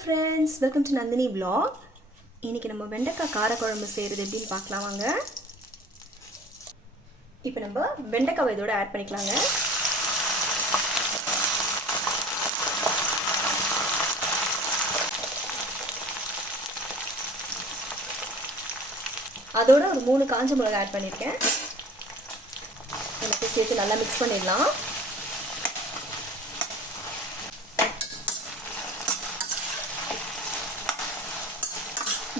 Friends welcome to Nandini vlog. இன்னைக்கு நம்ம வெண்டைக்காய் காரக்குழம்பு செய்கிறது எப்படின்னு பார்க்கலாம் வாங்க. இப்போ நம்ம வெண்டைக்காவை இதோட ஆட் பண்ணிக்கலாங்க. அதோட ஒரு மூணு காஞ்ச மிளகாய் ஆட் பண்ணியிருக்கேன் எல்லாத்தையும் சேர்த்து நல்லா மிக்ஸ் பண்ணிடலாம்.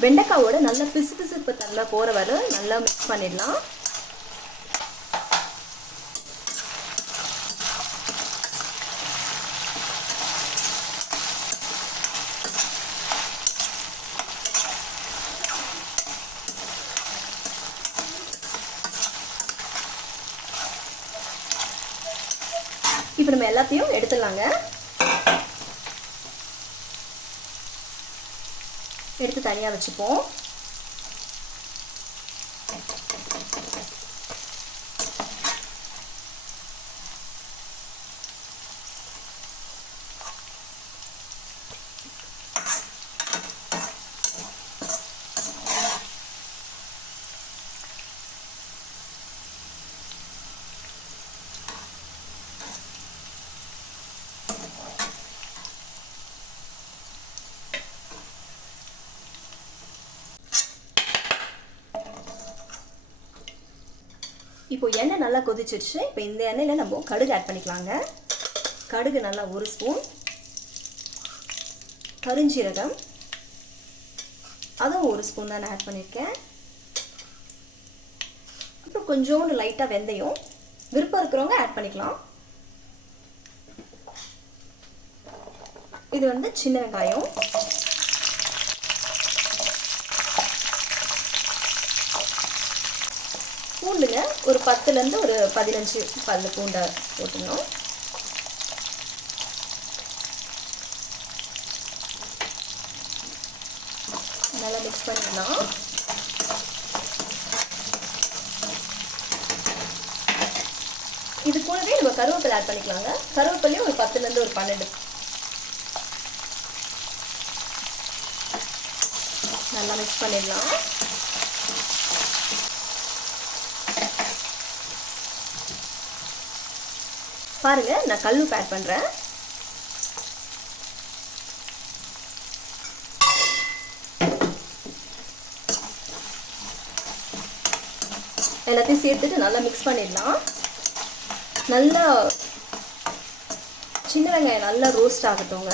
வெண்டைக்காவோட நல்லா பிசு பிசுப்பு தன்மை போகிற வரை நல்லா மிக்ஸ் பண்ணிடலாம். இப்போ நம்ம எல்லாத்தையும் எடுத்துடலாங்க. எடுத்து தனியாக வச்சுப்போம். இப்போ எண்ணெய் நல்லா கொதிச்சிருச்சு. இப்போ இந்த எண்ணெயில் நம்ம கடுகு ஆட் பண்ணிக்கலாங்க. கடுகு நல்லா ஒரு ஸ்பூன் கருஞ்சீரகம். அதுவும் ஒரு ஸ்பூன் தான் ஆட் பண்ணியிருக்கேன் அப்புறம் கொஞ்சோண்டு லைட்டாக வெந்தயம். விருப்பம் இருக்கிறவங்க ஆட் பண்ணிக்கலாம். இது வந்து சின்ன வெங்காயம். பூண்டுங்க. ஒரு பத்துலேருந்து ஒரு பதினஞ்சு பல் பூண்டை போட்டுக்கணும். நல்லா மிக்ஸ் பண்ணிடலாம். இது கூடவே நம்ம கருவேப்பிலை ஆட் பண்ணிக்கலாங்க. கருவேப்பிலையும் ஒரு பத்துலேருந்து ஒரு பன்னெண்டு. நல்லா மிக்ஸ் பண்ணிடலாம். பாருங்க நான் கல்லுப்பு ஆட் பண்ணுறேன் எல்லாத்தையும் சேர்த்துட்டு நல்லா மிக்ஸ் பண்ணிடலாம். நல்லா சின்ன வெங்காயம் நல்லா ரோஸ்ட் ஆகட்டும்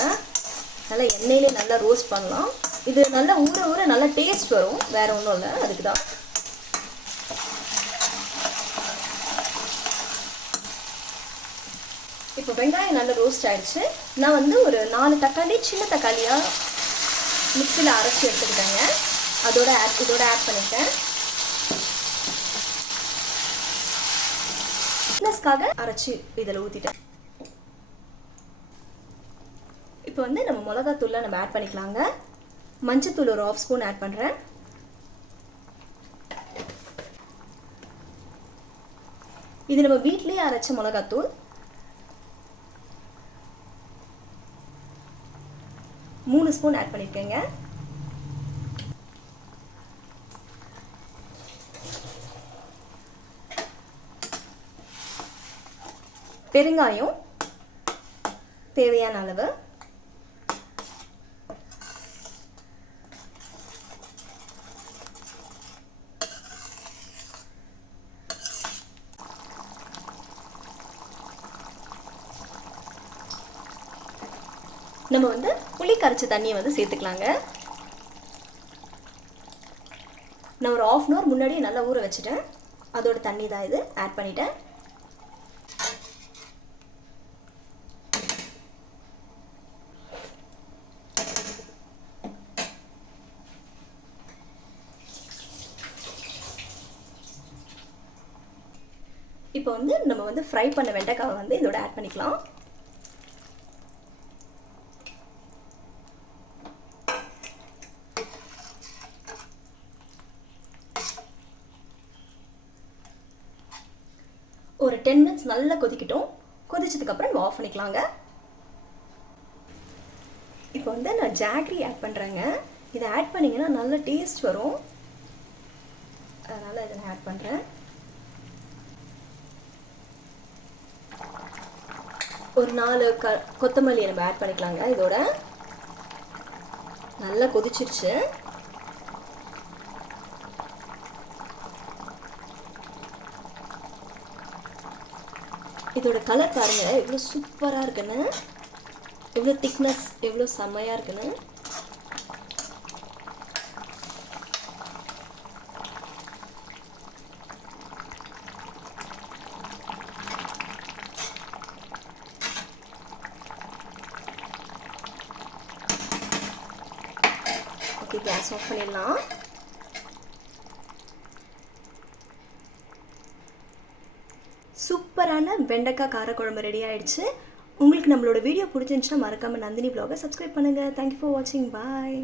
நல்லா எண்ணெயிலே நல்லா ரோஸ்ட் பண்ணலாம். இது நல்லா ஊற ஊற நல்லா டேஸ்ட் வரும். வேற ஒன்றும் இல்லை. அதுக்கு தான் இப்போ வெங்காயம் நல்லா ரோஸ்ட் ஆயிடுச்சு. நான் வந்து ஒரு நாலு தக்காளி சின்ன தக்காளியாக மிக்சியில் அரைச்சி எடுத்துக்கிட்டேங்க. அதோட ஆட் இதோட ஆட் பண்ணிட்டேன். திக்னஸ்க்காக அரைச்சி இதில் ஊற்றிட்டேன் இப்போ வந்து நம்ம மிளகாத்தூளில் நம்ம ஆட் பண்ணிக்கலாங்க. மஞ்சத்தூள் ஒரு ஆஃப் ஸ்பூன் ஆட் பண்ணுறேன் இது நம்ம வீட்லேயே அரைச்ச மிளகாத்தூள். மூணு ஸ்பூன் ஆட் பண்ணியிருக்கேங்க பெருங்காயம் தேவையான அளவு. நம்ம வந்து புளி கரைச்ச தண்ணியை வந்து சேர்த்துக்கலாங்க. நான் ஒரு ஆஃப் அன் ஹவர் முன்னாடியே நல்லா ஊற வச்சுட்டேன். அதோட தண்ணி தான் இது. ஆட் பண்ணிட்டேன். இப்போ வந்து நம்ம வந்து ஃப்ரை பண்ண வெண்டைக்காவை வந்து இதோட ஆட் பண்ணிக்கலாம். ஒரு டென் மினிட்ஸ் நல்லா கொதிக்கட்டும். கொதிச்சதுக்கப்புறம் நம்ம ஆஃப் பண்ணிக்கலாங்க. இப்போ வந்து நான் ஜாக்ரி ஆட் பண்ணுறேங்க இதை ஆட் பண்ணிங்கன்னா நல்ல டேஸ்ட் வரும். அதனால் இதை நான் ஆட் பண்ணுறேன் ஒரு நாலு க கொத்தமல்லி நம்ம ஆட் பண்ணிக்கலாங்க இதோட. நல்லா கொதிச்சிருச்சு. இதோட கலர் பாருங்க. எவ்வளோ சூப்பராக இருக்குன்னு. எவ்வளோ திக்னஸ் எவ்வளோ செம்மையாக இருக்குன்னு. ஓகே கேஸ் ஆஃப் பண்ணிடலாம். சூப்பரான வெண்டைக்காய் காரக்குழம்பு ரெடி ஆயிடுச்சு. உங்களுக்கு நம்மளோட வீடியோ பிடிச்சிருந்துச்சுன்னா மறக்காமல் நந்தினி ப்ளாகை சப்ஸ்கிரைப் பண்ணுங்கள் தேங்க்யூ ஃபார் வாட்சிங் பாய்